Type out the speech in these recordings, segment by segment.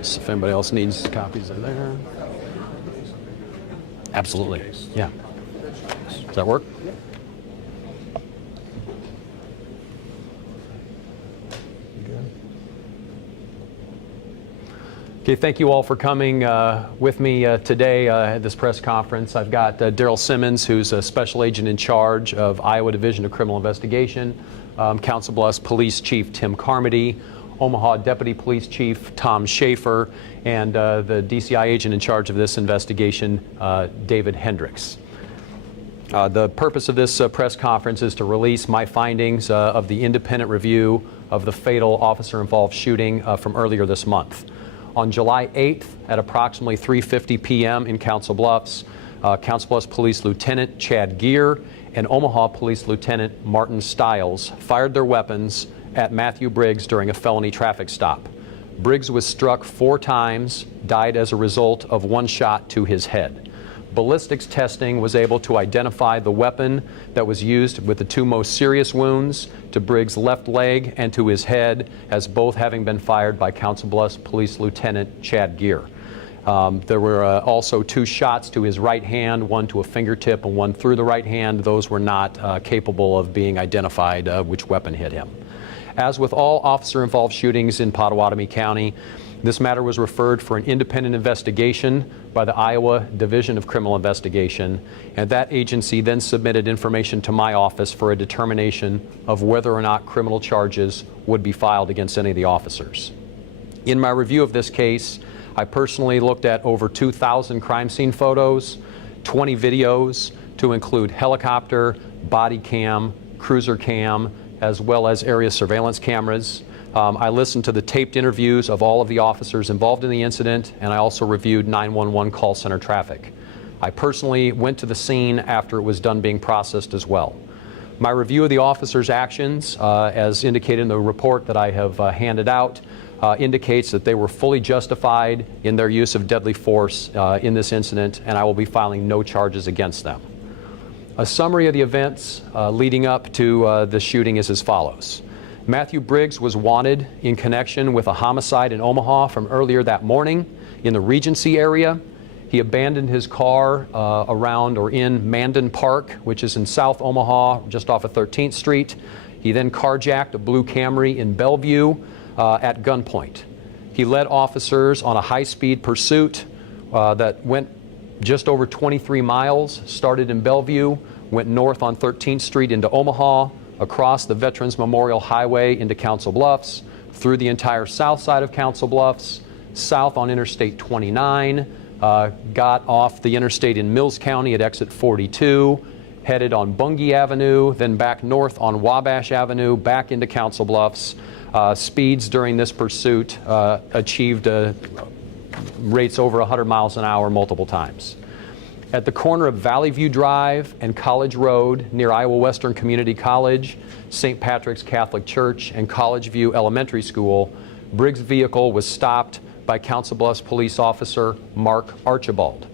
If anybody else needs copies of there. Absolutely. Yeah. Does that work? Okay, thank you all for coming with me today at this press conference. I've got Daryl Simmons, who's a special agent in charge of Iowa Division of Criminal Investigation, Council Bluffs Police Chief Tim Carmody, Omaha Deputy Police Chief Tom Schaefer, and the DCI agent in charge of this investigation, David Hendricks. The purpose of this press conference is to release my findings of the independent review of the fatal officer-involved shooting from earlier this month. On July 8th at approximately 3:50 p.m. in Council Bluffs, Council Bluffs Police Lieutenant Chad Geer and Omaha Police Lieutenant Martin Stiles fired their weapons at Matthew Briggs during a felony traffic stop. Briggs was struck 4 times, died as a result of 1 shot to his head. Ballistics testing was able to identify the weapon that was used with the 2 most serious wounds to Briggs' left leg and to his head, as both having been fired by Council Bluffs Police Lieutenant Chad Geer. There were also 2 shots to his right hand, 1 to a fingertip and 1 through the right hand. Those were not capable of being identified which weapon hit him. As with all officer-involved shootings in Pottwattamie County, this matter was referred for an independent investigation by the Iowa Division of Criminal Investigation, and that agency then submitted information to my office for a determination of whether or not criminal charges would be filed against any of the officers. In my review of this case, I personally looked at over 2,000 crime scene photos, 20 videos to include helicopter, body cam, cruiser cam, as well as area surveillance cameras. I listened to the taped interviews of all of the officers involved in the incident, and I also reviewed 911 call center traffic. I personally went to the scene after it was done being processed as well. My review of the officers' actions, as indicated in the report that I have handed out, indicates that they were fully justified in their use of deadly force in this incident, and I will be filing no charges against them. A summary of the events leading up to the shooting is as follows. Matthew Briggs was wanted in connection with a homicide in Omaha from earlier that morning in the Regency area. He abandoned his car around or in Mandan Park, which is in South Omaha, just off of 13th Street. He then carjacked a blue Camry in Bellevue at gunpoint. He led officers on a high-speed pursuit that went just over 23 miles, started in Bellevue, went north on 13th Street into Omaha, across the Veterans Memorial Highway into Council Bluffs, through the entire south side of Council Bluffs, south on Interstate 29, got off the interstate in Mills County at exit 42, headed on Bungie Avenue, then back north on Wabash Avenue, back into Council Bluffs. Speeds during this pursuit achieved rates over 100 miles an hour multiple times. At the corner of Valley View Drive and College Road near Iowa Western Community College, St. Patrick's Catholic Church, and College View Elementary School, Briggs' vehicle was stopped by Council Bluffs police officer Mark Archibald.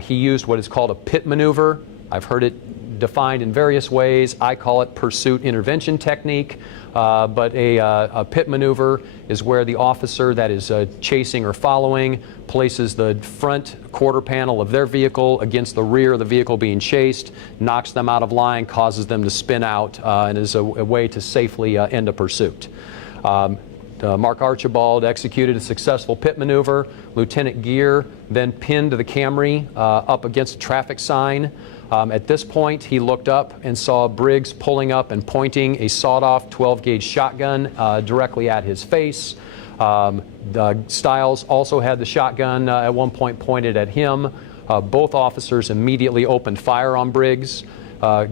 He used what is called a pit maneuver. I've heard it defined in various ways. I call it pursuit intervention technique, but a pit maneuver is where the officer that is chasing or following places the front quarter panel of their vehicle against the rear of the vehicle being chased, knocks them out of line, causes them to spin out, and is a way to safely end a pursuit. Mark Archibald executed a successful pit maneuver. Lieutenant Gear then pinned the Camry up against a traffic sign. At this point, he looked up and saw Briggs pulling up and pointing a sawed-off 12-gauge shotgun directly at his face. Stiles also had the shotgun at one point pointed at him. Both officers immediately opened fire on Briggs.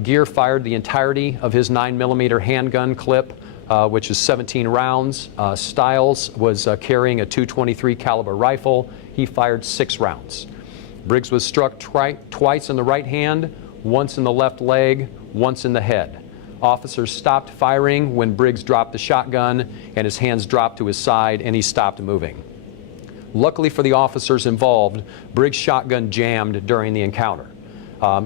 Gear fired the entirety of his 9mm handgun clip, which is 17 rounds. Stiles was carrying a .223 caliber rifle. He fired 6 rounds. Briggs was struck twice in the right hand, once in the left leg, once in the head. Officers stopped firing when Briggs dropped the shotgun and his hands dropped to his side and he stopped moving. Luckily for the officers involved, Briggs' shotgun jammed during the encounter.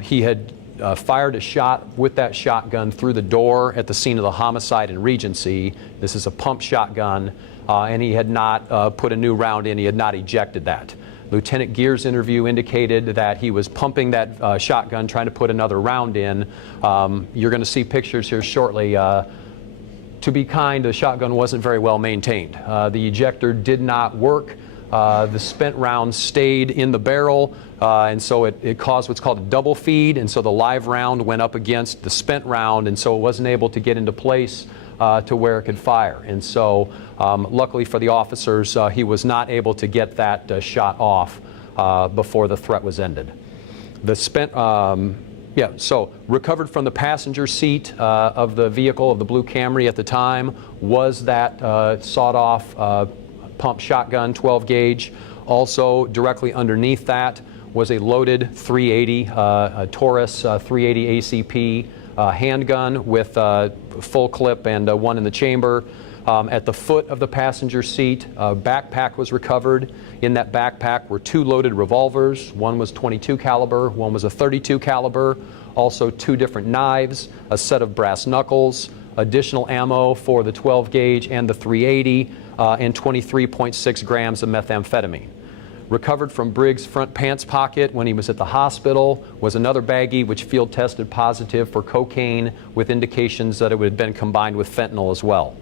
He had fired a shot with that shotgun through the door at the scene of the homicide in Regency. This is a pump shotgun, and he had not put a new round in. He had not ejected that. Lieutenant Gear's interview indicated that he was pumping that shotgun, trying to put another round in. You're going to see pictures here shortly. To be kind, the shotgun wasn't very well maintained. The ejector did not work. The spent round stayed in the barrel, and so it caused what's called a double feed, and so the live round went up against the spent round, and so it wasn't able to get into place to where it could fire. And so luckily for the officers, he was not able to get that shot off before the threat was ended. The spent, so recovered from the passenger seat of the vehicle, of the blue Camry at the time, was that sawed-off pump shotgun, 12 gauge. Also directly underneath that was a loaded .380, a Taurus .380 ACP handgun with full clip and one in the chamber. At the foot of the passenger seat, a backpack was recovered. In that backpack were 2 loaded revolvers. One was .22 caliber, one was a .32 caliber. Also 2 different knives, a set of brass knuckles, additional ammo for the 12 gauge and the .380, and 23.6 grams of methamphetamine. Recovered from Briggs' front pants pocket when he was at the hospital was another baggie which field tested positive for cocaine with indications that it had been combined with fentanyl as well.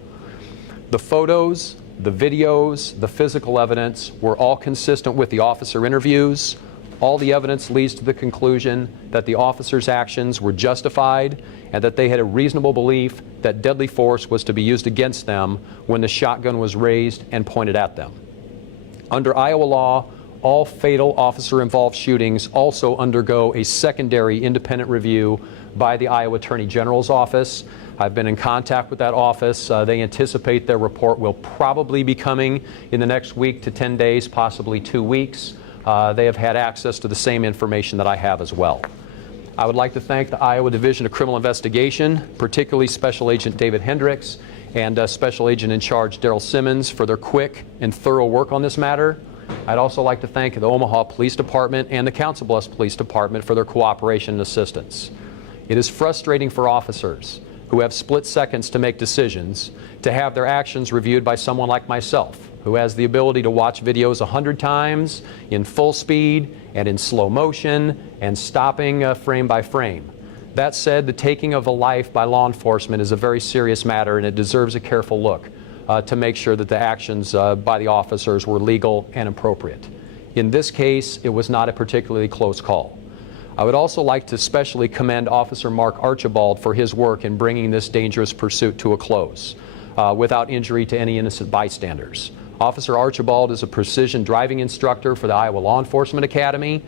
The photos, the videos, the physical evidence were all consistent with the officer interviews. All the evidence leads to the conclusion that the officers' actions were justified and that they had a reasonable belief that deadly force was to be used against them when the shotgun was raised and pointed at them. Under Iowa law, all fatal officer-involved shootings also undergo a secondary independent review by the Iowa Attorney General's office. I've been in contact with that office. They anticipate their report will probably be coming in the next week to 10 days, possibly 2 weeks. They have had access to the same information that I have as well. I would like to thank the Iowa Division of Criminal Investigation, particularly Special Agent David Hendricks and Special Agent in Charge Daryl Simmons for their quick and thorough work on this matter. I'd also like to thank the Omaha Police Department and the Council Bluffs Police Department for their cooperation and assistance. It is frustrating for officers who have split seconds to make decisions to have their actions reviewed by someone like myself, who has the ability to watch videos 100 times in full speed and in slow motion and stopping frame by frame. That said, the taking of a life by law enforcement is a very serious matter, and it deserves a careful look to make sure that the actions by the officers were legal and appropriate. In this case, it was not a particularly close call. I would also like to especially commend Officer Mark Archibald for his work in bringing this dangerous pursuit to a close without injury to any innocent bystanders. Officer Archibald is a precision driving instructor for the Iowa Law Enforcement Academy.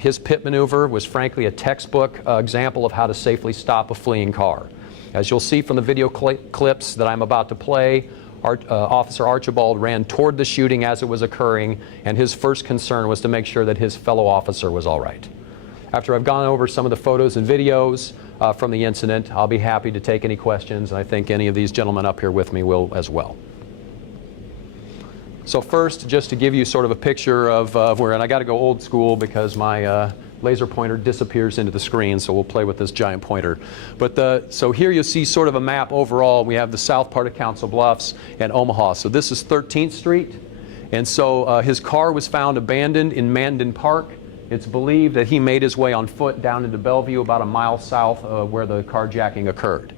His pit maneuver was frankly a textbook example of how to safely stop a fleeing car. As you'll see from the video clips that I'm about to play, Officer Archibald ran toward the shooting as it was occurring, and his first concern was to make sure that his fellow officer was all right. After I've gone over some of the photos and videos from the incident, I'll be happy to take any questions, and I think any of these gentlemen up here with me will as well. So first, just to give you sort of a picture of where, and I got to go old school because my laser pointer disappears into the screen, so we'll play with this giant pointer. But so here you see sort of a map overall. We have the south part of Council Bluffs and Omaha. So this is 13th Street, and so his car was found abandoned in Mandan Park. It's believed that he made his way on foot down into Bellevue, about a mile south of where the carjacking occurred.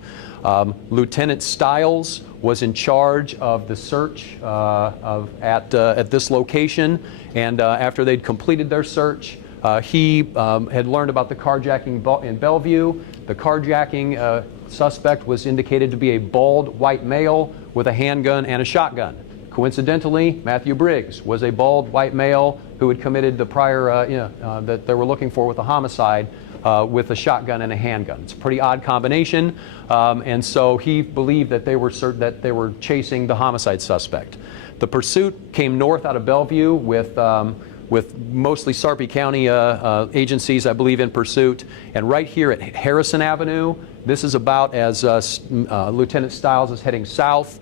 Lieutenant Stiles was in charge of the search at this location, and after they'd completed their search, he had learned about the carjacking in Bellevue. The carjacking suspect was indicated to be a bald white male with a handgun and a shotgun. Coincidentally, Matthew Briggs was a bald white male who had committed the prior that they were looking for with a homicide with a shotgun and a handgun. It's a pretty odd combination, and so he believed that they were chasing the homicide suspect. The pursuit came north out of Bellevue with mostly Sarpy County agencies, I believe, in pursuit. And right here at Harrison Avenue, this is about as Lieutenant Stiles is heading south.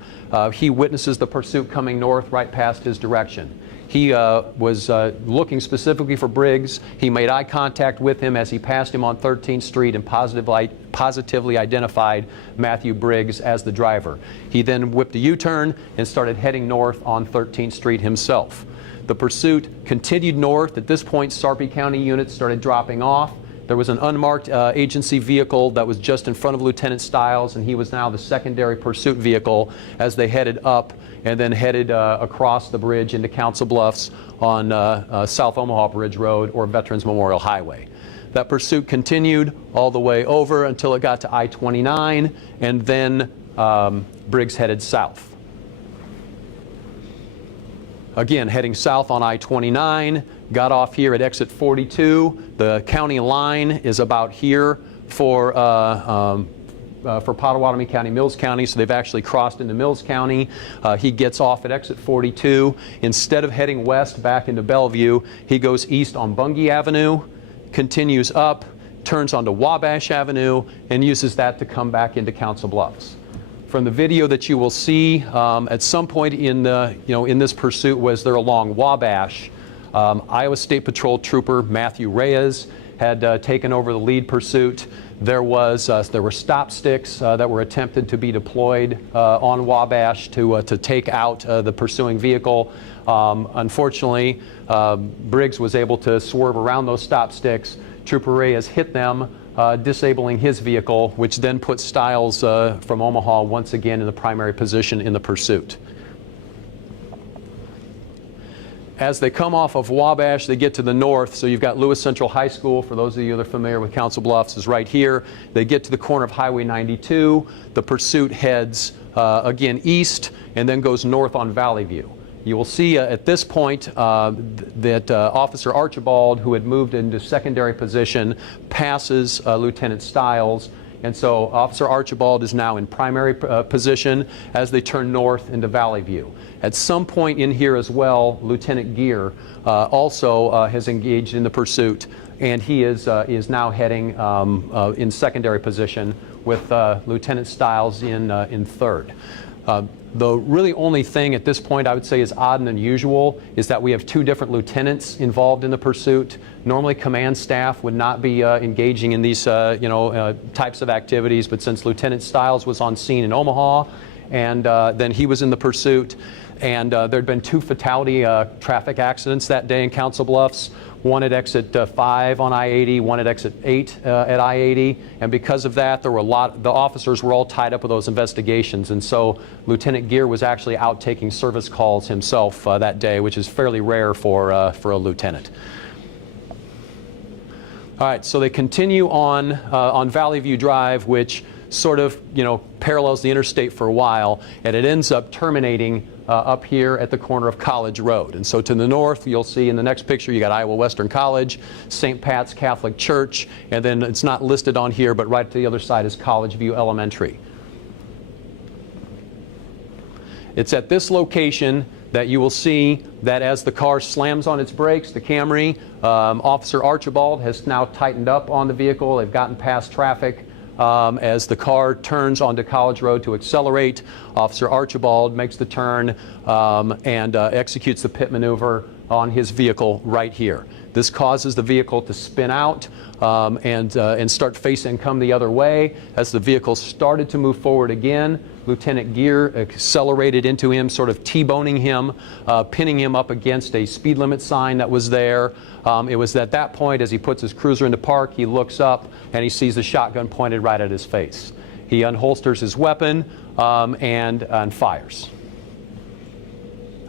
He witnesses the pursuit coming north right past his direction. He was looking specifically for Briggs. He made eye contact with him as he passed him on 13th Street and positively identified Matthew Briggs as the driver. He then whipped a U-turn and started heading north on 13th Street himself. The pursuit continued north. At this point, Sarpy County units started dropping off. There was an unmarked agency vehicle that was just in front of Lieutenant Stiles, and he was now the secondary pursuit vehicle as they headed up and then headed across the bridge into Council Bluffs on South Omaha Bridge Road or Veterans Memorial Highway. That pursuit continued all the way over until it got to I-29, and then Briggs headed south. Again, heading south on I-29, got off here at exit 42. The county line is about here for Pottwattamie County, Mills County, so they've actually crossed into Mills County. He gets off at exit 42. Instead of heading west back into Bellevue, he goes east on Bungie Avenue, continues up, turns onto Wabash Avenue, and uses that to come back into Council Bluffs. From the video that you will see, at some point in this pursuit was there along Wabash, Iowa State Patrol Trooper Matthew Reyes had taken over the lead pursuit. There were stop sticks that were attempted to be deployed on Wabash to take out the pursuing vehicle. Unfortunately, Briggs was able to swerve around those stop sticks. Trooper Reyes hit them, disabling his vehicle, which then put Stiles from Omaha once again in the primary position in the pursuit. As they come off of Wabash, they get to the north, so you've got Lewis Central High School, for those of you that are familiar with Council Bluffs, is right here. They get to the corner of Highway 92. The pursuit heads again east and then goes north on Valley View. You will see at this point that Officer Archibald, who had moved into secondary position, passes Lieutenant Stiles. And so Officer Archibald is now in primary position as they turn north into Valley View. At some point in here as well, Lieutenant Gear also has engaged in the pursuit, and he is now heading in secondary position with Lieutenant Stiles in third. The really only thing at this point I would say is odd and unusual is that we have two different lieutenants involved in the pursuit. Normally command staff would not be engaging in these types of activities, but since Lieutenant Stiles was on scene in Omaha and then he was in the pursuit, and there had been two fatality traffic accidents that day in Council Bluffs. One at exit 5 on I-80, one at exit 8 at I-80, and because of that, the officers were all tied up with those investigations, and so Lieutenant Gear was actually out taking service calls himself that day, which is fairly rare for a lieutenant. All right, so they continue on Valley View Drive, which sort of parallels the interstate for a while, and it ends up terminating up here at the corner of College Road. And so to the north, you'll see in the next picture, you got Iowa Western College, St. Pat's Catholic Church, and then it's not listed on here, but right to the other side is College View Elementary. It's at this location that you will see that as the car slams on its brakes, the Camry, Officer Archibald has now tightened up on the vehicle. They've gotten past traffic. As the car turns onto College Road to accelerate, Officer Archibald makes the turn and executes the pit maneuver on his vehicle right here. This causes the vehicle to spin out and start facing and come the other way. As the vehicle started to move forward again, Lieutenant Gear accelerated into him, sort of T-boning him, pinning him up against a speed limit sign that was there. It was at that point, as he puts his cruiser into park, he looks up and he sees the shotgun pointed right at his face. He unholsters his weapon and fires.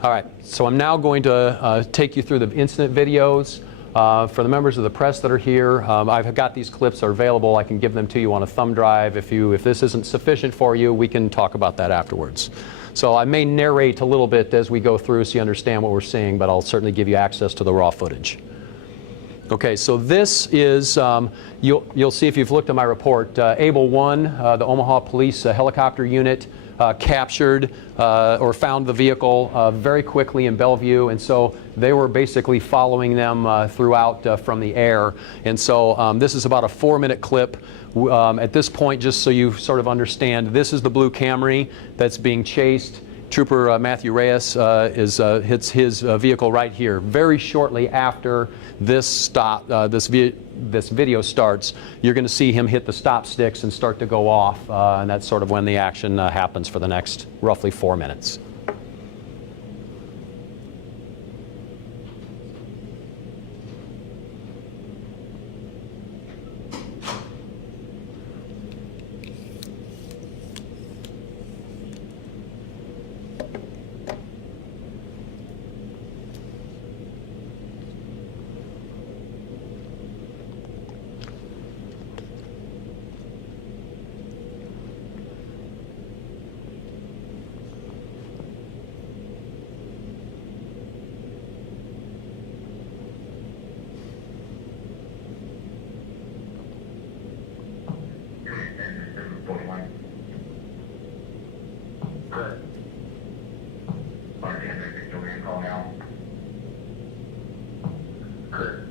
All right, so I'm now going to take you through the incident videos. For the members of the press that are here, I've got these clips are available. I can give them to you on a thumb drive. If this isn't sufficient for you, we can talk about that afterwards. So I may narrate a little bit as we go through so you understand what we're seeing, but I'll certainly give you access to the raw footage. Okay, so this is, you'll see if you've looked at my report, Able 1, the Omaha Police Helicopter Unit, captured or found the vehicle very quickly in Bellevue, and so they were basically following them throughout from the air. And so this is about a 4-minute clip. At this point, just so you sort of understand, this is the blue Camry that's being chased. Trooper Matthew Reyes hits his vehicle right here. Very shortly after this video starts, you're going to see him hit the stop sticks and start to go off, and that's sort of when the action happens for the next roughly 4 minutes. Good. Bartender, can we call now? Good.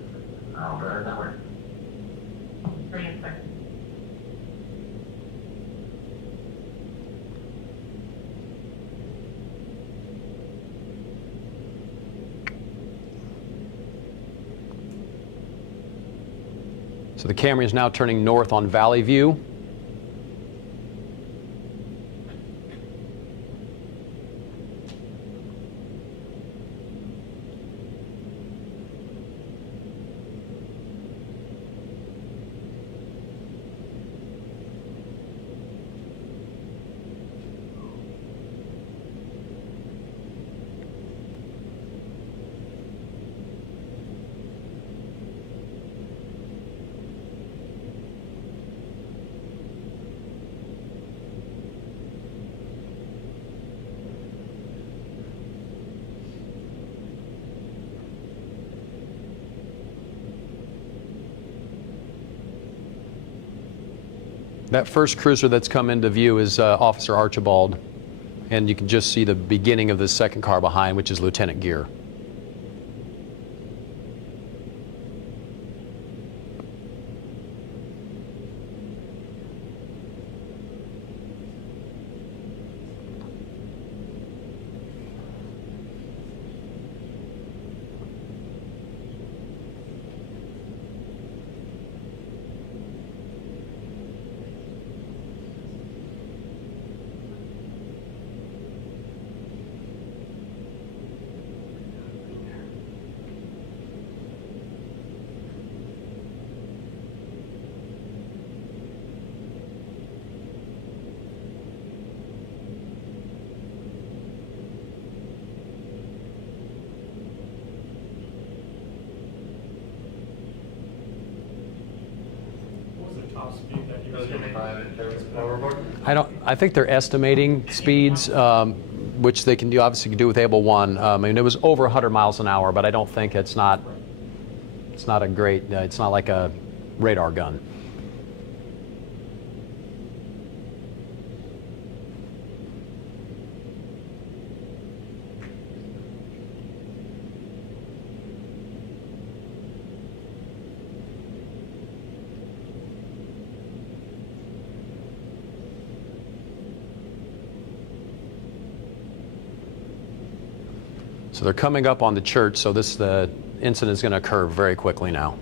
I'll go ahead that way. Transfer. So the Camry is now turning north on Valley View. That first cruiser that's come into view is Officer Archibald, and you can just see the beginning of the second car behind, which is Lieutenant Gear. Speed that you was getting. I think they're estimating speeds, which they can do, obviously do with Able 1. I mean, it was over 100 miles an hour, but I don't think it's not a great, it's not like a radar gun. So they're coming up on the church, so the incident is going to occur very quickly now.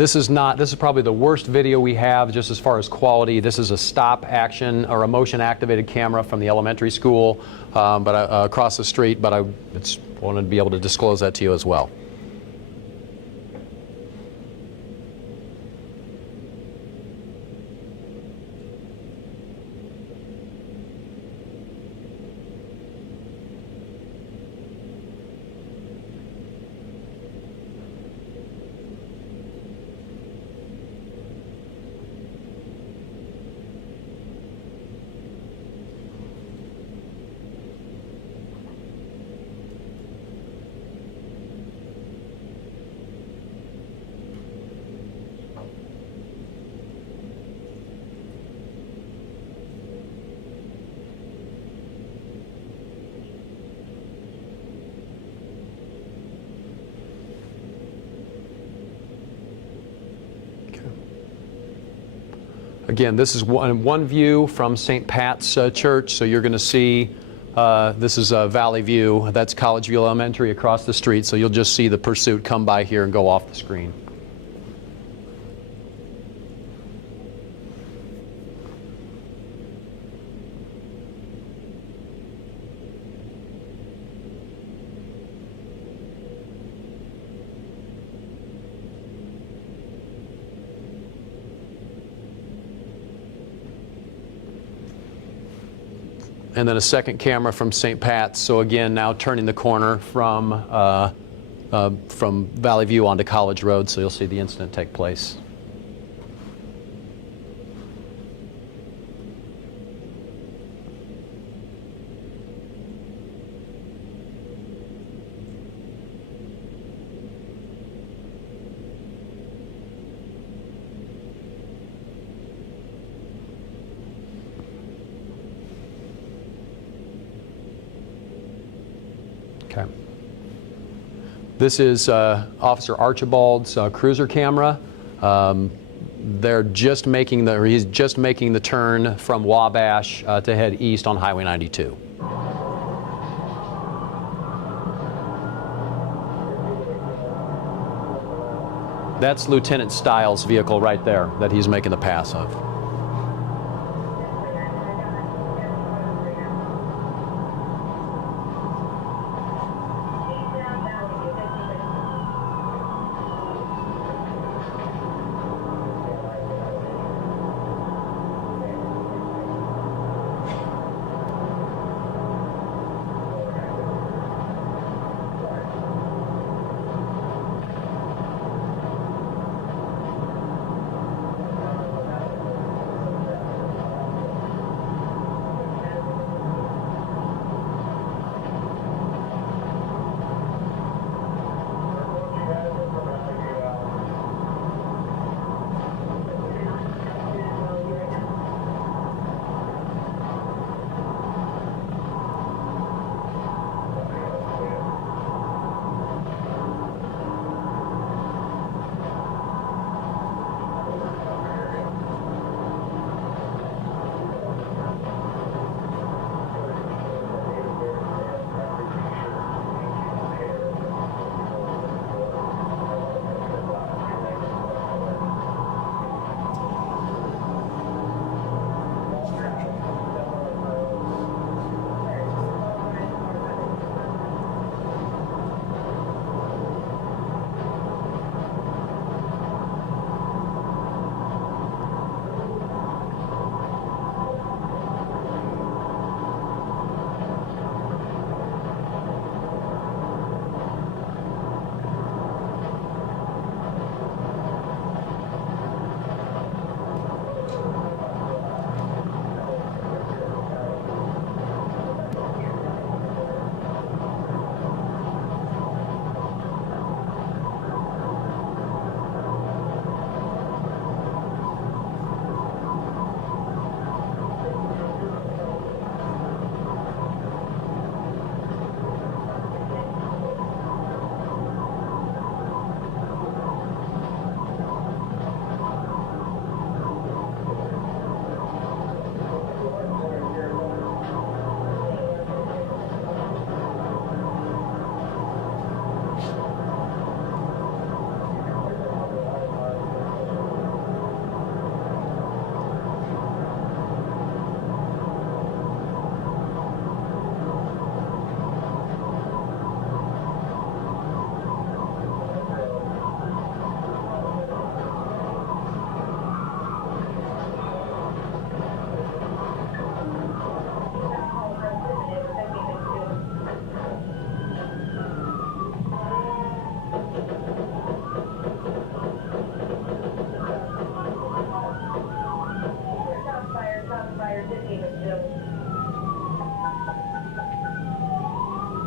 This is probably the worst video we have just as far as quality. This is a stop action or a motion activated camera from the elementary school across the street, but I wanted to be able to disclose that to you as well. Again, this is one view from St. Pat's Church, so you're going to see this is Valley View. That's College View Elementary across the street, so you'll just see the pursuit come by here and go off the screen. And then a second camera from St. Pat's. So again, now turning the corner from Valley View onto College Road, so you'll see the incident take place. Okay. This is Officer Archibald's cruiser camera. He's just making the turn from Wabash to head east on Highway 92. That's Lieutenant Stiles' vehicle right there that he's making the pass of.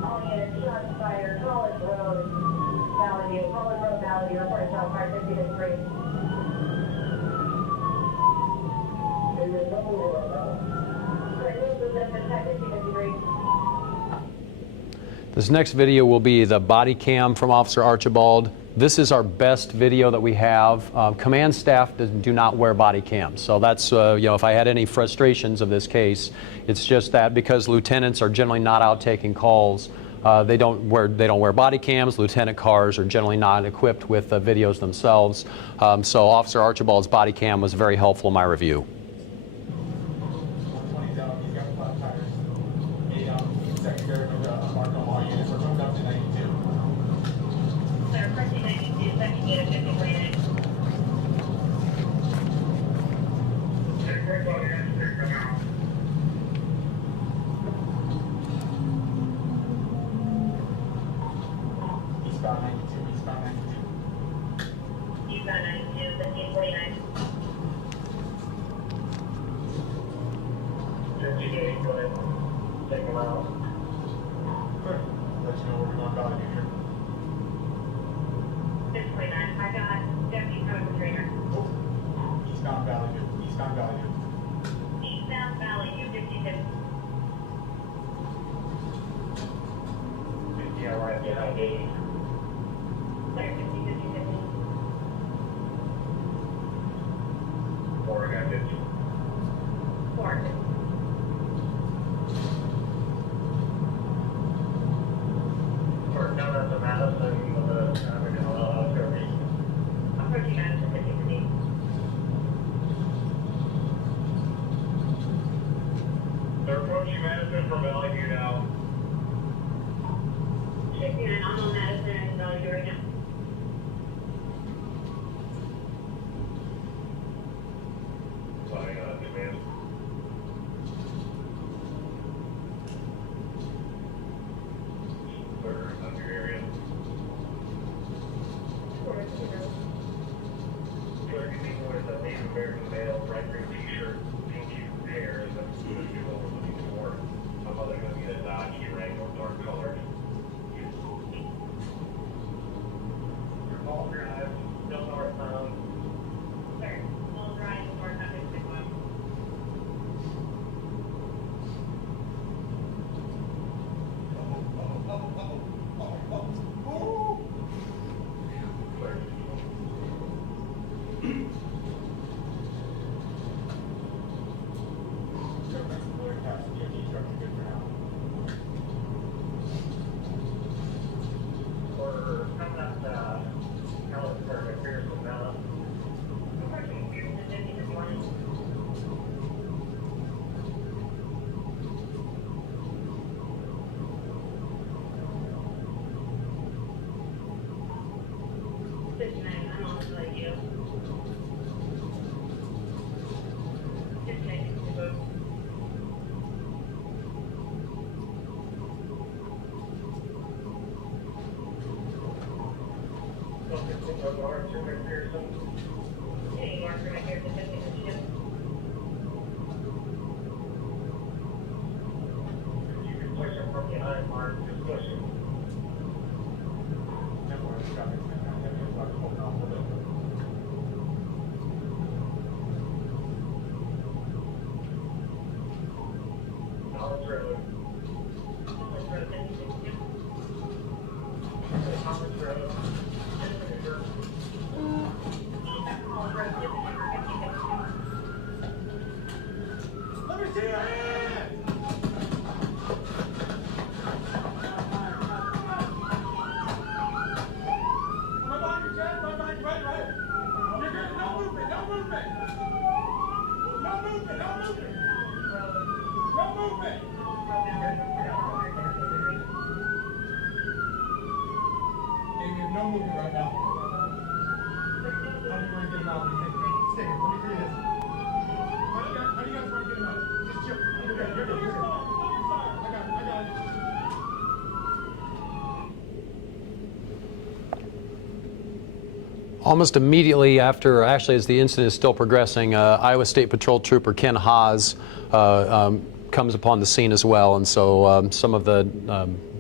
All units, shots fired, College Road, Valley View, report shell fire 50-3. This next video will be the body cam from Officer Archibald. This is our best video that we have. Command staff do not wear body cams, so that's if I had any frustrations of this case, it's just that because lieutenants are generally not out taking calls, they don't wear body cams. Lieutenant cars are generally not equipped with videos themselves. So Officer Archibald's body cam was very helpful in my review. Take them out. Let you know where we're going about it here. 629, I got deputy coming from trainer. Eastbound Valley View. Eastbound Valley View, 56. Yeah, right, yeah, 80. Clear, 50, 50, 50. 4, I got 50. 4, 50. No, that's a matter, so you go to, I'm 39 to 50. They're approaching Madison from Valley View now. 69, I'm on Madison and Valley View right now. Sorry, command. Under area. Clerk is equal with a Native American male, bright green t-shirt, pink hair, and that's what we're looking for. My mother gonna get a Dodge Durango, dark colored. All drive, still northbound. Sir, all drive, northbound, 61. Or coming up California, Pearson, now. I'm on the like you. 59, Pearson. Hey, Mark, right here, 50. You can push him from behind, Mark, just push him. College Road. College Road, 56. College Road. Let me see your hand! Right behind your chest, right. You're good, no movement. No movement. Amy, no movement right now. How do you want to get him out? Stick it, let me see this. How do you guys want to get him out? Just chill. You're good. I got it. Almost immediately after, actually as the incident is still progressing, Iowa State Patrol Trooper Ken Haas comes upon the scene as well, and so some of the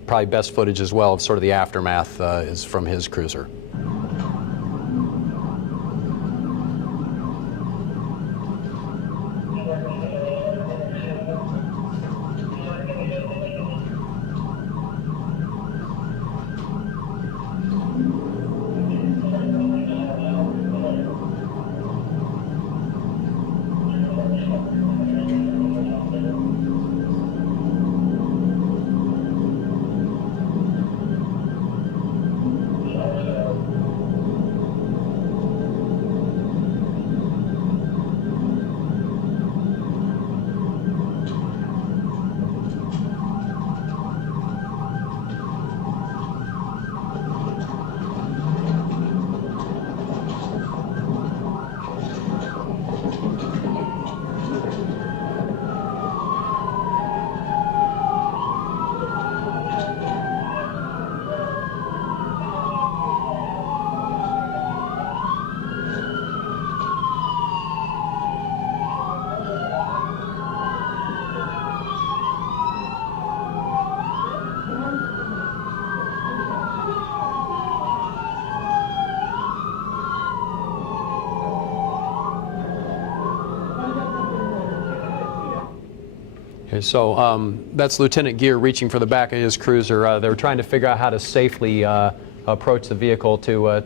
probably best footage as well of sort of the aftermath is from his cruiser. Okay, so that's Lieutenant Gear reaching for the back of his cruiser. They were trying to figure out how to safely approach the vehicle to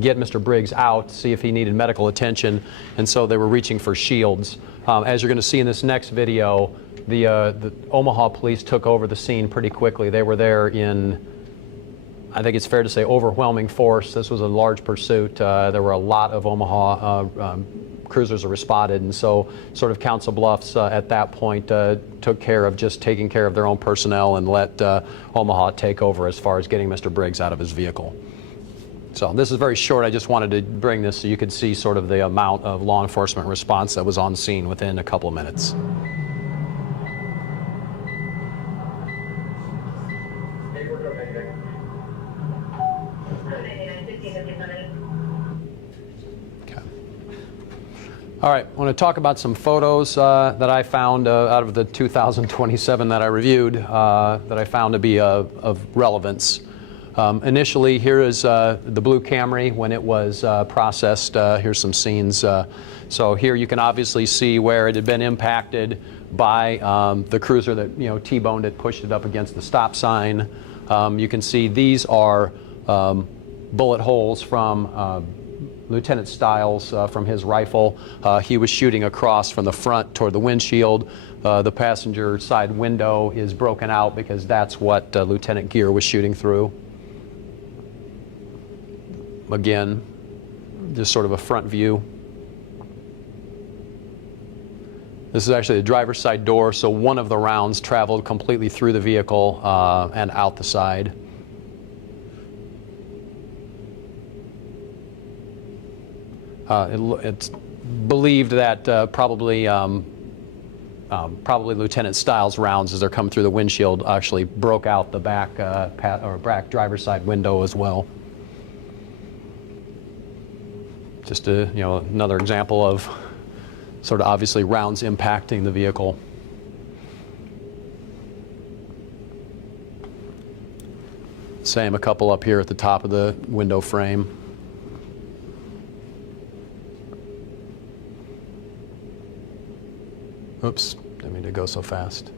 get Mr. Briggs out, see if he needed medical attention, and so they were reaching for shields. As you're going to see in this next video, the Omaha police took over the scene pretty quickly. They were there in, I think it's fair to say, overwhelming force. This was a large pursuit. There were a lot of Omaha cruisers that were spotted, and so sort of Council Bluffs at that point took care of just taking care of their own personnel and let Omaha take over as far as getting Mr. Briggs out of his vehicle. So this is very short. I just wanted to bring this so you could see sort of the amount of law enforcement response that was on scene within a couple of minutes. All right, I want to talk about some photos that I found out of the 2,027 that I reviewed that I found to be of relevance. Initially, here is the blue Camry when it was processed. Here's some scenes. So here you can obviously see where it had been impacted by the cruiser that T-boned it, pushed it up against the stop sign. You can see these are bullet holes from Lieutenant Stiles from his rifle. He was shooting across from the front toward the windshield. The passenger side window is broken out because that's what Lieutenant Gear was shooting through. Again, just sort of a front view. This is actually the driver's side door, so one of the rounds traveled completely through the vehicle and out the side. It's believed that probably Lieutenant Stiles' rounds, as they're coming through the windshield, actually broke out the back back driver's side window as well. Just another example of sort of obviously rounds impacting the vehicle. Same, a couple up here at the top of the window frame. Oops, didn't mean to go so fast.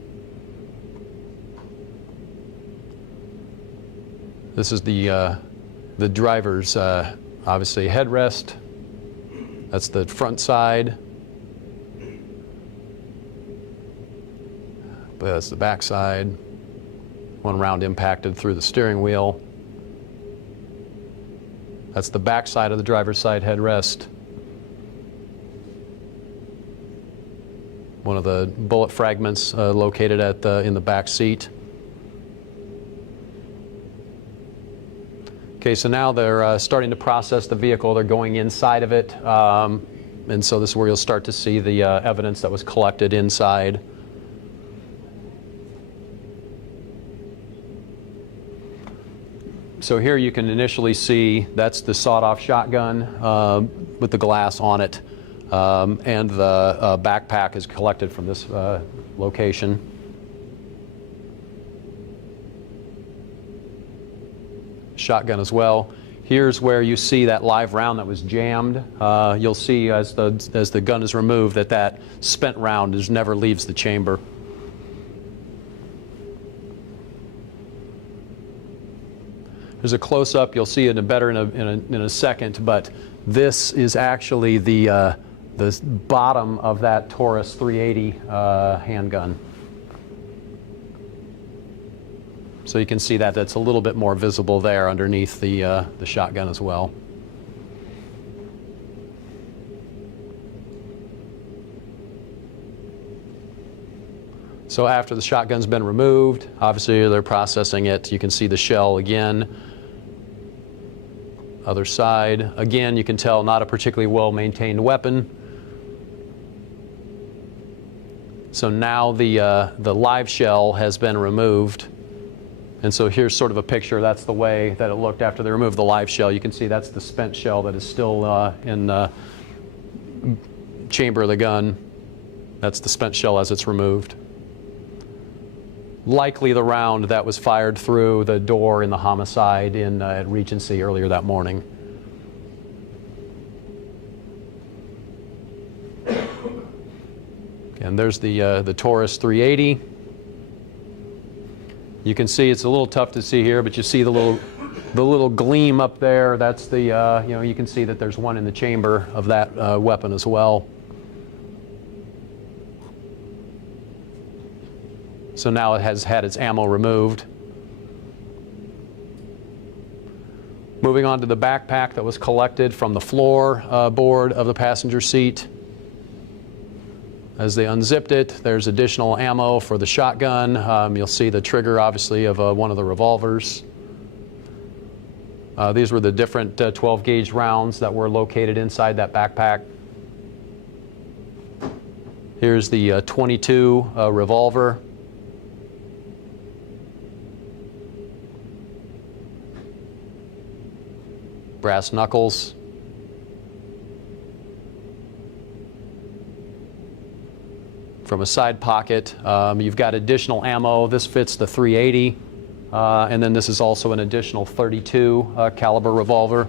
This is the driver's obviously headrest. That's the front side. But that's the back side. One round impacted through the steering wheel. That's the back side of the driver's side headrest. One of the bullet fragments located in the back seat. Okay, so now they're starting to process the vehicle. They're going inside of it, and so this is where you'll start to see the evidence that was collected inside. So here you can initially see that's the sawed-off shotgun with the glass on it. and the backpack is collected from this location. Shotgun as well. Here's where you see that live round that was jammed. You'll see as the gun is removed that spent round never leaves the chamber. There's a close-up. You'll see it better in a second, but this is actually the bottom of that Taurus 380 handgun. So you can see that that's a little bit more visible there underneath the shotgun as well. So after the shotgun's been removed, obviously they're processing it. You can see the shell again. Other side, again, you can tell not a particularly well-maintained weapon. So now the live shell has been removed. And so here's sort of a picture. That's the way that it looked after they removed the live shell. You can see that's the spent shell that is still in the chamber of the gun. That's the spent shell as it's removed. Likely the round that was fired through the door in the homicide at Regency earlier that morning. And there's the Taurus 380. You can see it's a little tough to see here, but you see the little gleam up there. That's the you can see that there's one in the chamber of that weapon as well. So now it has had its ammo removed. Moving on to the backpack that was collected from the floor board of the passenger seat. As they unzipped it, there's additional ammo for the shotgun. You'll see the trigger, obviously, of one of the revolvers. These were the different 12-gauge rounds that were located inside that backpack. Here's the 22 revolver. Brass knuckles. From a side pocket, you've got additional ammo. This fits the 380, and then this is also an additional 32 caliber revolver.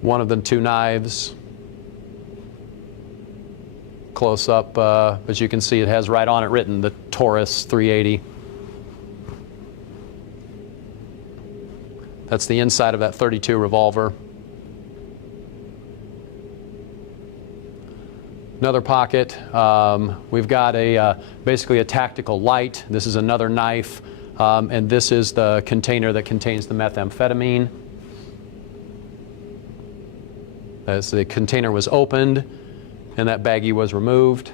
One of the two knives. Close up, as you can see, it has right on it written the Taurus 380. That's the inside of that 32 revolver. Another pocket, we've got basically a tactical light. This is another knife, and this is the container that contains the methamphetamine. As the container was opened and that baggie was removed.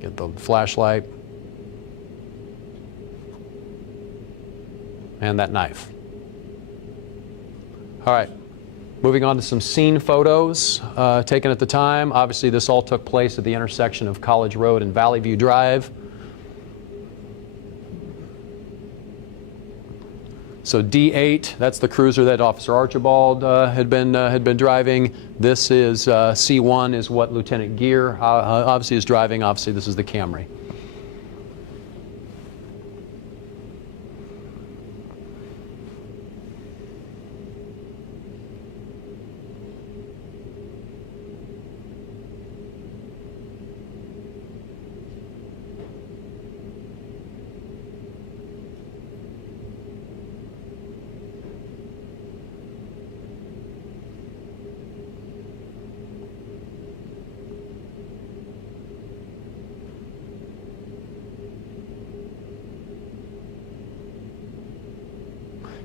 Get the flashlight. And that knife. All right, moving on to some scene photos taken at the time. Obviously, this all took place at the intersection of College Road and Valley View Drive. So D8, that's the cruiser that Officer Archibald had been driving. This is C1 is what Lieutenant Gear obviously is driving. Obviously, this is the Camry.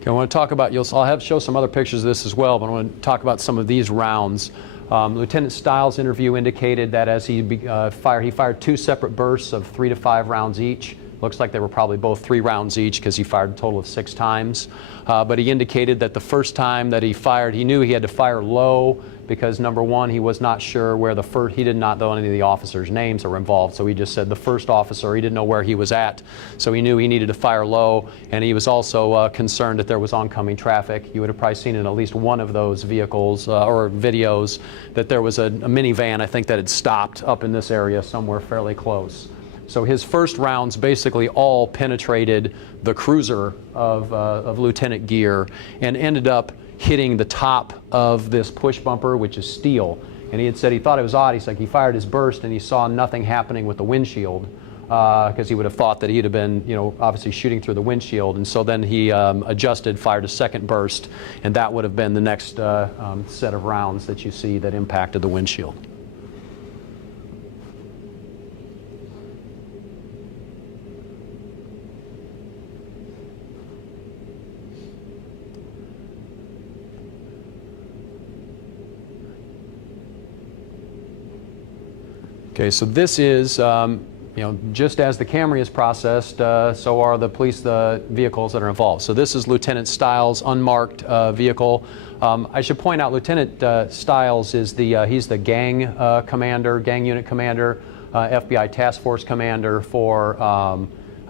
Okay, I want to talk about, I'll show some other pictures of this as well, but I want to talk about some of these rounds. Lieutenant Stiles' interview indicated that as he fired two separate bursts of 3 to 5 rounds each. Looks like they were probably both 3 rounds each because he fired a total of 6 times. But he indicated that the first time that he fired, he knew he had to fire low because number one, he was not sure where he did not know any of the officers' names that were involved, so he just said the first officer. He didn't know where he was at, so he knew he needed to fire low, and he was also concerned that there was oncoming traffic. You would have probably seen in at least one of those vehicles or videos that there was a minivan, I think, that had stopped up in this area somewhere fairly close. So his first rounds basically all penetrated the cruiser of Lieutenant Gear and ended up hitting the top of this push bumper, which is steel. And he had said he thought it was odd. He's like, he fired his burst and he saw nothing happening with the windshield, because he would have thought that he'd have been, obviously shooting through the windshield. And so then he adjusted, fired a second burst, and that would have been the next set of rounds that you see that impacted the windshield. Okay, so this is, just as the Camry is processed, so are the police vehicles that are involved. So this is Lieutenant Stiles' unmarked vehicle. I should point out Lieutenant Stiles is he's the gang unit commander, FBI task force commander for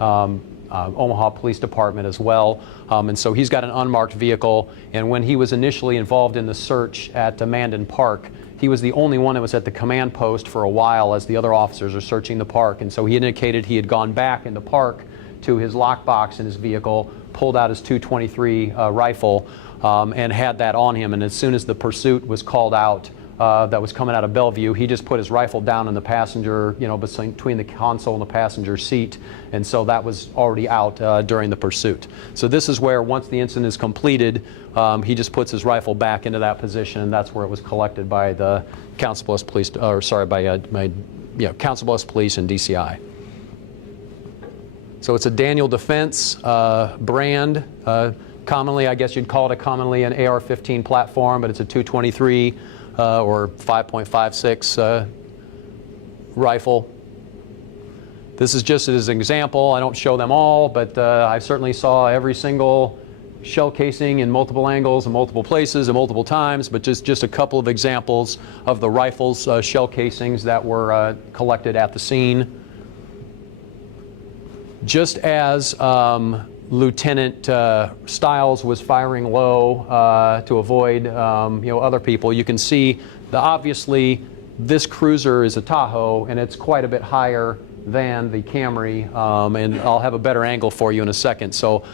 Omaha Police Department as well. And so he's got an unmarked vehicle. And when he was initially involved in the search at Mandan Park, he was the only one that was at the command post for a while as the other officers are searching the park. And so he indicated he had gone back in the park to his lockbox in his vehicle, pulled out his .223 rifle, and had that on him. And as soon as the pursuit was called out, that was coming out of Bellevue, he just put his rifle down in the passenger, between the console and the passenger seat. And so that was already out during the pursuit. So this is where, once the incident is completed, he just puts his rifle back into that position, and that's where it was collected by the Council Bluffs Police, Council Bluffs Police and DCI. So it's a Daniel Defense brand. Commonly, I guess you'd call it an AR-15 platform, but it's a .223 or 5.56 rifle. This is just as an example. I don't show them all, but I certainly saw every single shell casing in multiple angles and multiple places and multiple times, but just a couple of examples of the rifles, shell casings that were collected at the scene. Just as Lieutenant Stiles was firing low to avoid other people, you can see obviously this cruiser is a Tahoe, and it's quite a bit higher than the Camry, and I'll have a better angle for you in a second. So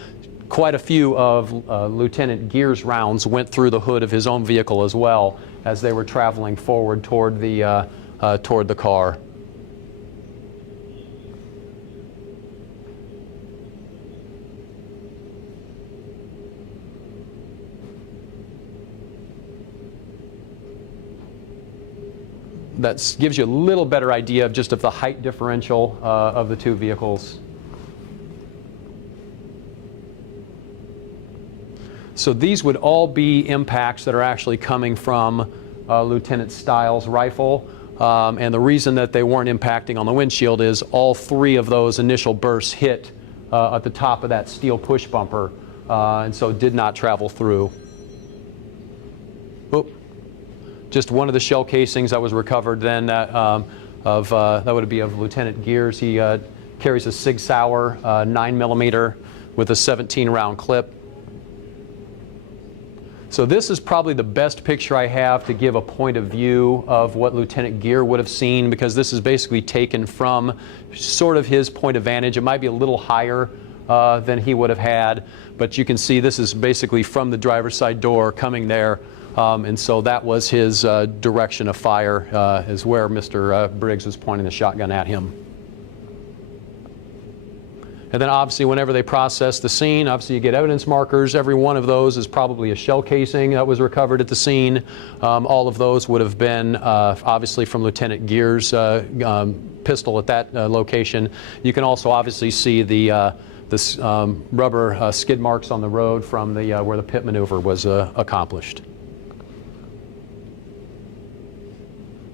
quite a few of Lieutenant Gear's rounds went through the hood of his own vehicle as well as they were traveling forward toward the car. That gives you a little better idea of the height differential of the two vehicles. So these would all be impacts that are actually coming from Lieutenant Stiles' rifle. And the reason that they weren't impacting on the windshield is all three of those initial bursts hit at the top of that steel push bumper, and so did not travel through. Oop. Just one of the shell casings that was recovered then that would be of Lieutenant Gears. He carries a Sig Sauer 9mm with a 17-round clip. So this is probably the best picture I have to give a point of view of what Lieutenant Gear would have seen, because this is basically taken from sort of his point of vantage. It might be a little higher than he would have had, but you can see this is basically from the driver's side door coming there. And so that was his direction of fire, is where Mr. Briggs was pointing the shotgun at him. And then obviously whenever they process the scene, obviously you get evidence markers. Every one of those is probably a shell casing that was recovered at the scene. All of those would have been obviously from Lieutenant Gear's pistol at that location. You can also obviously see the rubber skid marks on the road from where the pit maneuver was accomplished.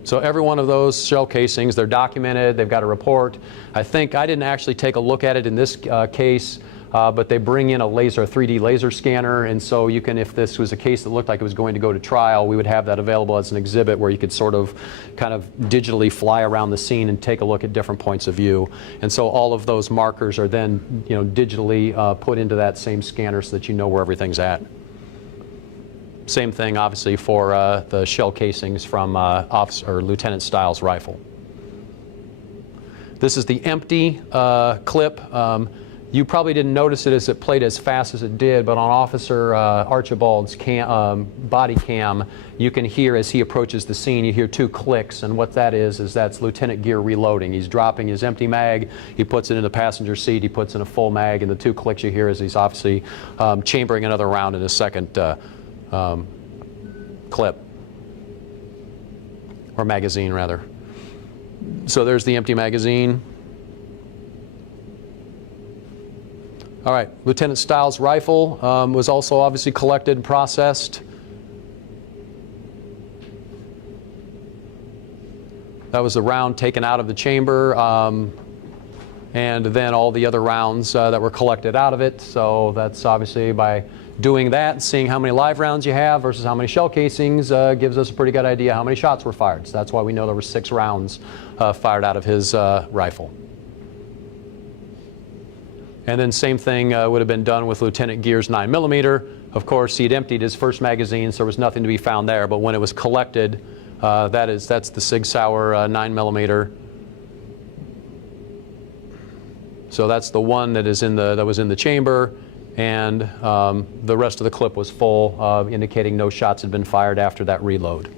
So every one of those shell casings, they're documented, they've got a report. I think I didn't actually take a look at it in this case. but they bring in a 3D laser scanner, and so you can, if this was a case that looked like it was going to go to trial, we would have that available as an exhibit where you could sort of kind of digitally fly around the scene and take a look at different points of view. And so all of those markers are then, digitally put into that same scanner so that you know where everything's at. Same thing, obviously, for the shell casings from Lieutenant Stiles' rifle. This is the empty clip. You probably didn't notice it as it played as fast as it did, but on Officer Archibald's body cam, you can hear as he approaches the scene, you hear 2 clicks, and what that is that's Lieutenant Gear reloading. He's dropping his empty mag, he puts it in the passenger seat, he puts in a full mag, and the 2 clicks you hear is he's obviously chambering another round in his second clip, or magazine rather. So there's the empty magazine. All right, Lieutenant Stiles' rifle was also obviously collected and processed. That was the round taken out of the chamber, and then all the other rounds that were collected out of it. So that's obviously by doing that, seeing how many live rounds you have versus how many shell casings gives us a pretty good idea how many shots were fired. So that's why we know there were 6 rounds fired out of his rifle. And then same thing would have been done with Lieutenant Gear's 9mm. Of course, he'd emptied his first magazine, so there was nothing to be found there. But when it was collected, that's the Sig Sauer 9mm. So that's the one that was in the chamber. And the rest of the clip was full, indicating no shots had been fired after that reload.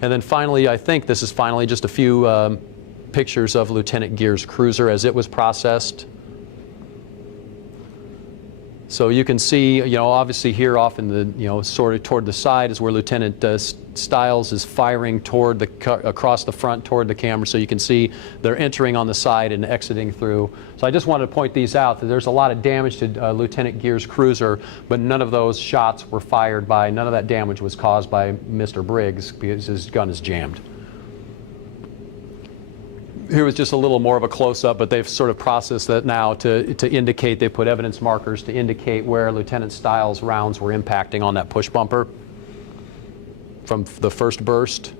And then finally, I think this is finally just a few pictures of Lieutenant Gear's cruiser as it was processed. So you can see, obviously here off in the, sort of toward the side is where Lieutenant Stiles is firing toward across the front toward the camera. So you can see they're entering on the side and exiting through. So I just wanted to point these out, that there's a lot of damage to Lieutenant Gear's cruiser, but none of those shots were fired by, none of that damage was caused by Mr. Briggs because his gun is jammed. Here was just a little more of a close-up, but they've sort of processed that now to indicate, they put evidence markers to indicate where Lieutenant Stiles' rounds were impacting on that push bumper from the first burst.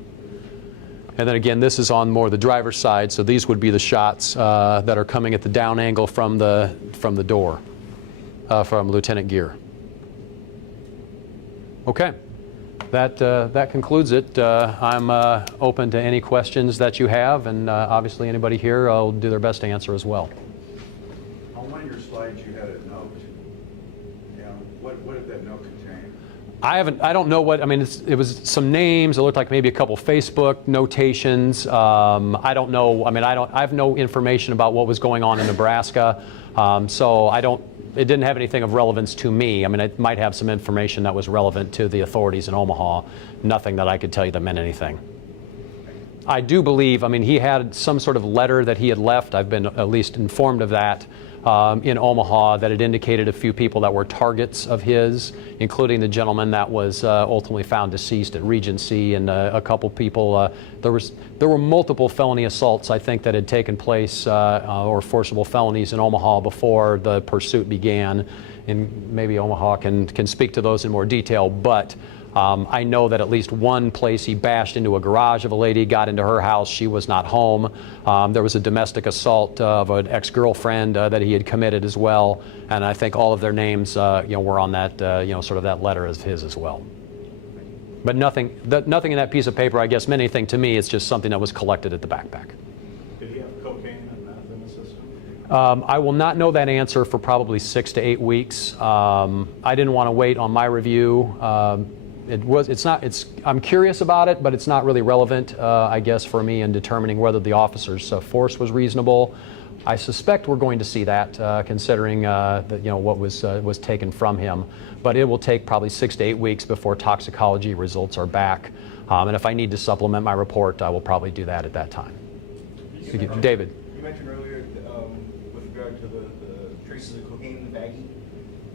And then again, this is on more the driver's side, so these would be the shots that are coming at the down angle from the door, from Lieutenant Gear. Okay. That concludes it. I'm open to any questions that you have, and obviously anybody here will do their best to answer as well. On one of your slides, you had a note. What did that note contain? I don't know what. I mean, it was some names. It looked like maybe a couple Facebook notations. I don't know. I mean, I have no information about what was going on in Nebraska, so I don't. It didn't have anything of relevance to me. I mean, it might have some information that was relevant to the authorities in Omaha. Nothing that I could tell you that meant anything. I do believe, I mean, he had some sort of letter that he had left. I've been at least informed of that in Omaha, that it indicated a few people that were targets of his, including the gentleman that was ultimately found deceased at Regency, and a couple people. There were multiple felony assaults, I think, that had taken place, or forcible felonies in Omaha before the pursuit began. And maybe Omaha can speak to those in more detail, but I know that at least one place he bashed into a garage of a lady, got into her house, she was not home. There was a domestic assault of an ex-girlfriend that he had committed as well, and I think all of their names were on that sort of that letter as his as well. But nothing in that piece of paper, I guess, meant anything to me. It's just something that was collected at the backpack. Did he have cocaine and meth in the system? I will not know that answer for probably 6 to 8 weeks. I didn't want to wait on my review. I'm curious about it, but it's not really relevant, I guess, for me in determining whether the officer's force was reasonable. I suspect we're going to see that, considering what was taken from him. But it will take probably 6 to 8 weeks before toxicology results are back. And if I need to supplement my report, I will probably do that at that time. David. You mentioned earlier with regard to the traces of cocaine in the baggie,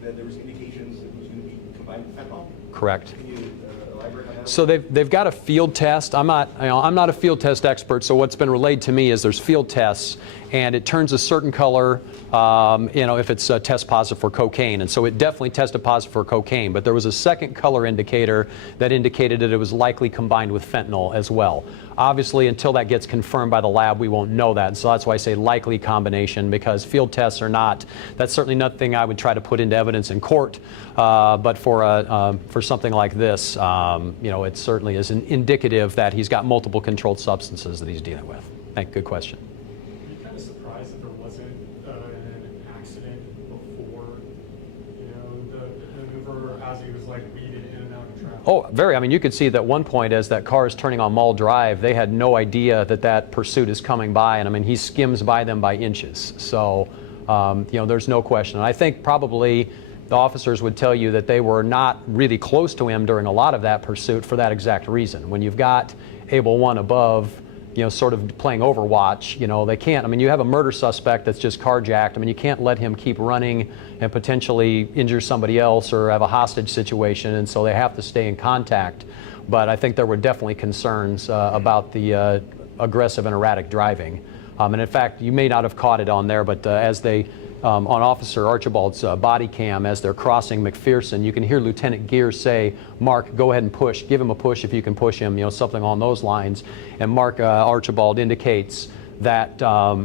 that there was indications that it was going to be combined with fentanyl? Correct. Can you elaborate on that? So they've got a field test. I'm not a field test expert, so what's been relayed to me is there's field tests, and it turns a certain color, if it's test positive for cocaine. And so it definitely tested positive for cocaine. But there was a second color indicator that indicated that it was likely combined with fentanyl as well. Obviously, until that gets confirmed by the lab, we won't know that. So that's why I say likely combination, because field tests are not, that's certainly nothing I would try to put into evidence in court. But for something like this, it certainly is indicative that he's got multiple controlled substances that he's dealing with. Good question. Are you kind of surprised that there wasn't an accident before, the maneuver as he was like weaving in and out of traffic? Oh, very. I mean, you could see that at one point as that car is turning on Mall Drive, they had no idea that that pursuit is coming by. And I mean, he skims by them by inches. So, there's no question. And I think probably the officers would tell you that they were not really close to him during a lot of that pursuit for that exact reason. When you've got Able 1 above, sort of playing Overwatch, they can't. I mean, you have a murder suspect that's just carjacked. I mean, you can't let him keep running and potentially injure somebody else or have a hostage situation, and so they have to stay in contact. But I think there were definitely concerns about the aggressive and erratic driving. And in fact, you may not have caught it on there, but as they, on Officer Archibald's body cam, as they're crossing McPherson, you can hear Lieutenant Gear say, "Mark, go ahead and push. Give him a push if you can push him," something along those lines. And Mark Archibald indicates that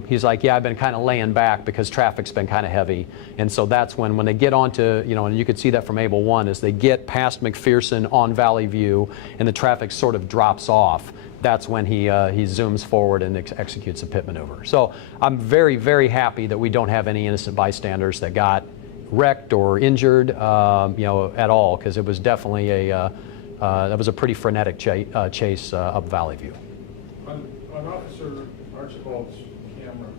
he's like, "Yeah, I've been kind of laying back because traffic's been kind of heavy." And so that's when they get onto, and you could see that from Able 1, as they get past McPherson on Valley View and the traffic sort of drops off. That's when he zooms forward and executes a pit maneuver. So I'm very, very happy that we don't have any innocent bystanders that got wrecked or injured, at all, because it was definitely that was a pretty frenetic chase up Valley View. On Officer Archibald's camera,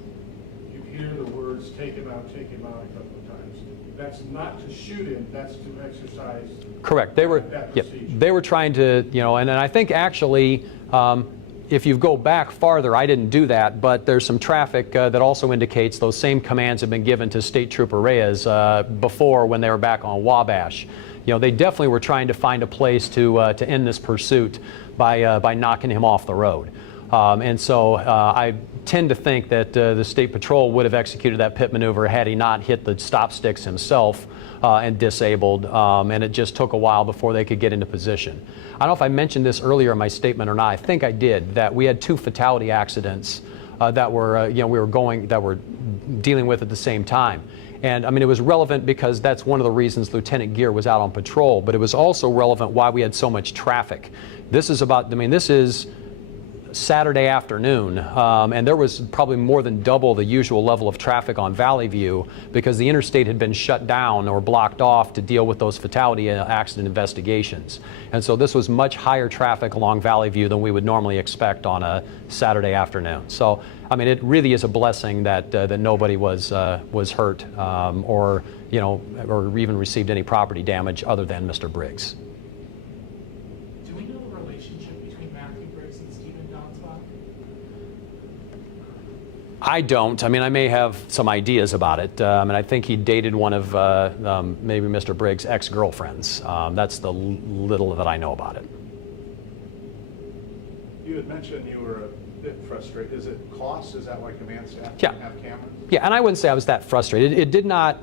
you hear the words "take him out" a couple of times. That's not to shoot him, that's to exercise. Correct. They were, they were trying to, and I think actually, if you go back farther, I didn't do that, but there's some traffic that also indicates those same commands have been given to State Trooper Reyes before when they were back on Wabash. They definitely were trying to find a place to end this pursuit by knocking him off the road. And so I tend to think that the State Patrol would have executed that pit maneuver had he not hit the stop sticks himself and disabled, and it just took a while before they could get into position. I don't know if I mentioned this earlier in my statement or not. I think I did, that we had 2 fatality accidents that were, that we're dealing with at the same time. And I mean, it was relevant because that's one of the reasons Lieutenant Gear was out on patrol, but it was also relevant why we had so much traffic. This is this is Saturday afternoon, and there was probably more than double the usual level of traffic on Valley View because the interstate had been shut down or blocked off to deal with those fatality accident investigations. And so this was much higher traffic along Valley View than we would normally expect on a Saturday afternoon. So, I mean, it really is a blessing that that nobody was hurt or even received any property damage other than Mr. Briggs. I don't. I mean, I may have some ideas about it. And I think he dated one of maybe Mr. Briggs' ex-girlfriends. That's the little that I know about it. You had mentioned you were a bit frustrated. Is it cost? Is that why command staff Yeah. don't have cameras? Yeah, and I wouldn't say I was that frustrated. It did not.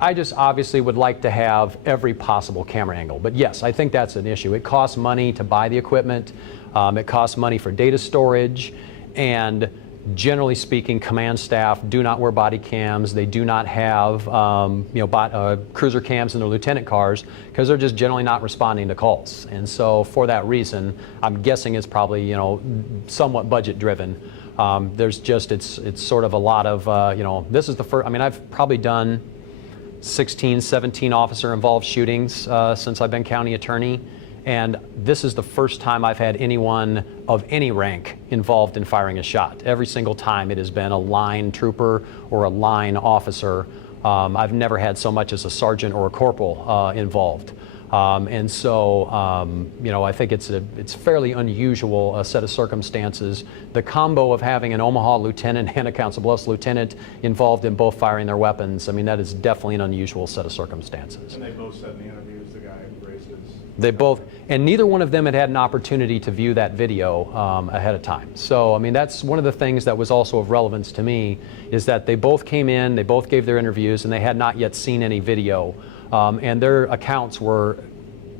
I just obviously would like to have every possible camera angle. But yes, I think that's an issue. It costs money to buy the equipment. It costs money for data storage. And generally speaking, command staff do not wear body cams. They do not have cruiser cams in their lieutenant cars because they're just generally not responding to calls. And so for that reason, I'm guessing it's probably somewhat budget driven. There's just it's sort of a lot of this is the first. I mean, I've probably done 16, 17 officer involved shootings since I've been county attorney. And this is the first time I've had anyone of any rank involved in firing a shot. Every single time it has been a line trooper or a line officer. I've never had so much as a sergeant or a corporal involved. And so, I think it's fairly unusual set of circumstances. The combo of having an Omaha lieutenant and a Council Bluffs lieutenant involved in both firing their weapons, I mean, that is definitely an unusual set of circumstances. And they both said in the interviews the guy raised his... They both, and neither one of them had had an opportunity to view that video ahead of time. So, I mean, that's one of the things that was also of relevance to me, is that they both came in, they both gave their interviews, and they had not yet seen any video. And their accounts were,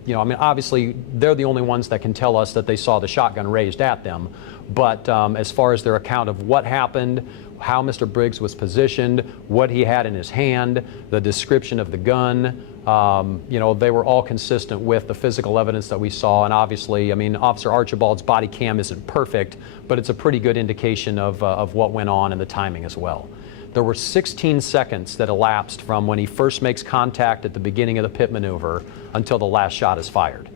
I mean, obviously, they're the only ones that can tell us that they saw the shotgun raised at them. But as far as their account of what happened, how Mr. Briggs was positioned, what he had in his hand, the description of the gun, they were all consistent with the physical evidence that we saw. And obviously, I mean, Officer Archibald's body cam isn't perfect, but it's a pretty good indication of what went on and the timing as well. There were 16 seconds that elapsed from when he first makes contact at the beginning of the pit maneuver until the last shot is fired.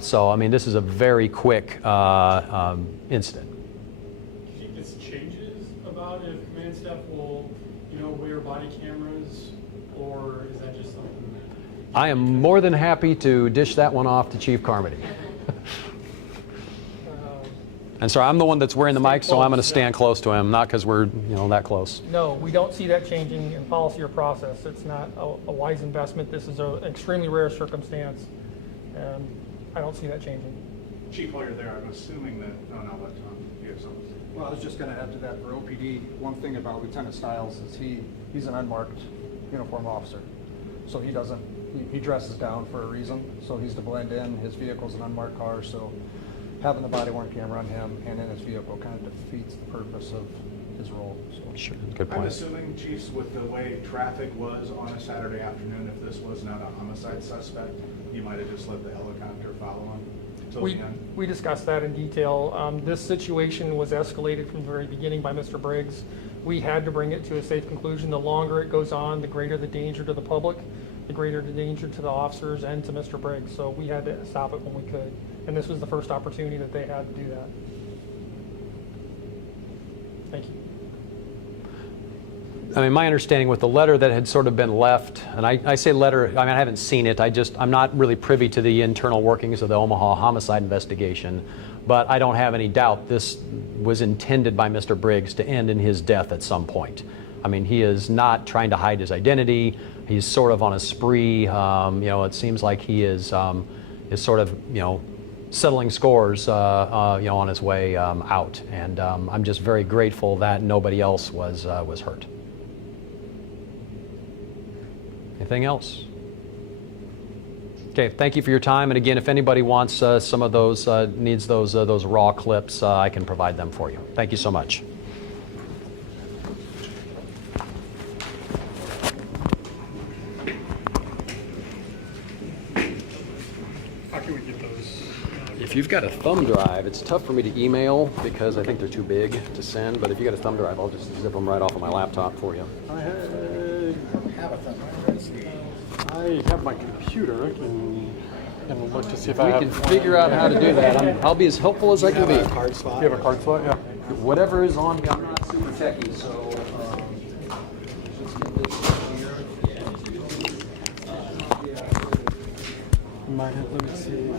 So, I mean, this is a very quick incident. Do you think this changes about if command staff will, wear body cameras, or is that just something that... I am more than happy to dish that one off to Chief Carmody. And sorry, I'm the one that's wearing the mic, so I'm going to stand close to him, not because we're, that close. No, we don't see that changing in policy or process. It's not a wise investment. This is an extremely rare circumstance, and I don't see that changing. Chief, while you're there, I'm assuming that... No, I'll let Tom. You have something? Well, I was just going to add to that for OPD. One thing about Lieutenant Stiles is he's an unmarked uniform officer. So he dresses down for a reason. So he's to blend in. His vehicle's an unmarked car, so having the body-worn camera on him and in his vehicle kind of defeats the purpose of his role. So. Sure, good I'm point. assuming, Chiefs, with the way traffic was on a Saturday afternoon, if this was not a homicide suspect, you might have just let the helicopter follow him until the end. We discussed that in detail. This situation was escalated from the very beginning by Mr. Briggs. We had to bring it to a safe conclusion. The longer it goes on, the greater the danger to the public, the greater the danger to the officers and to Mr. Briggs. So we had to stop it when we could. And this was the first opportunity that they had to do that. Thank you. I mean, my understanding with the letter that had sort of been left, and I say letter, I mean, I haven't seen it. I'm not really privy to the internal workings of the Omaha homicide investigation, but I don't have any doubt this was intended by Mr. Briggs to end in his death at some point. I mean, he is not trying to hide his identity. He's sort of on a spree. It seems like he is sort of, settling scores, on his way out. And I'm just very grateful that nobody else was hurt. Anything else? Okay, thank you for your time. And again, if anybody wants some of those, needs those raw clips, I can provide them for you. Thank you so much. How can we get those? If you've got a thumb drive, it's tough for me to email because I think they're too big to send, but if you got a thumb drive, I'll just zip them right off of my laptop for you. I have my computer. I can look to see if We can figure out how to do that. I'll be as helpful as I can be. You have a card slot? Yeah. Whatever is on, I'm not super techie, so. Might have, let me see.